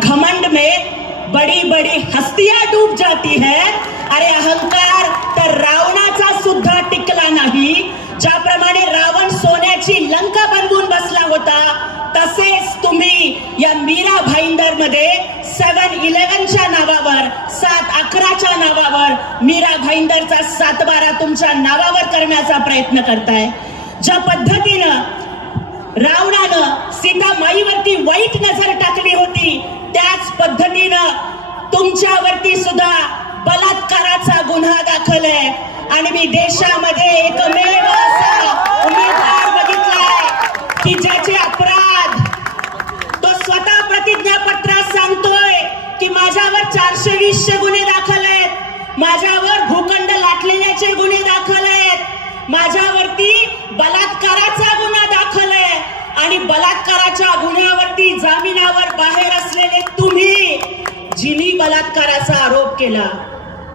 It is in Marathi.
घमंड में बड़ी बड़ी हस्तियां डूब जाती है। अरे अहंकार तर रावणाचा सुद्धा टिकला नाही। ज्याप्रमाणे रावण सोन्याची लंका बनवून बसला होता, तसेच तुम्ही या मीरा भाईंदर मध्ये 7-11च्या नावावर, 7-11च्या नावावर मीरा भाईंदरचा 7-12 तुमच्या नावावर करण्याचा प्रयत्न करताय। ज्या पद्धतीनं रावणानं सीतामाईवरती वाईट नजर टाकली होती, त्याच पद्धतीनं तुमच्यावरती सुद्धा बलात्काराचा गुन्हा दाखल आहे। आणि मी देशामध्ये एकमेव असा उमेदवार बघितलाय की ज्याचे अपराध तो स्वतः प्रतिज्ञापत्रात सांगतोय की माझ्यावर 420 गुन्हे दाखल आहेत, माझ्यावर भूखंड लाटलेल्याचे गुन्हे दाखल आहेत, माझ्यावरती बलात्काराचा गुन्हा दाखल आहे। आणि बलात्काराच्या गुन्ह्यावरती जामिनावर बाहेर असलेले तुम्ही, जिनी बलात्काराचा आरोप केला,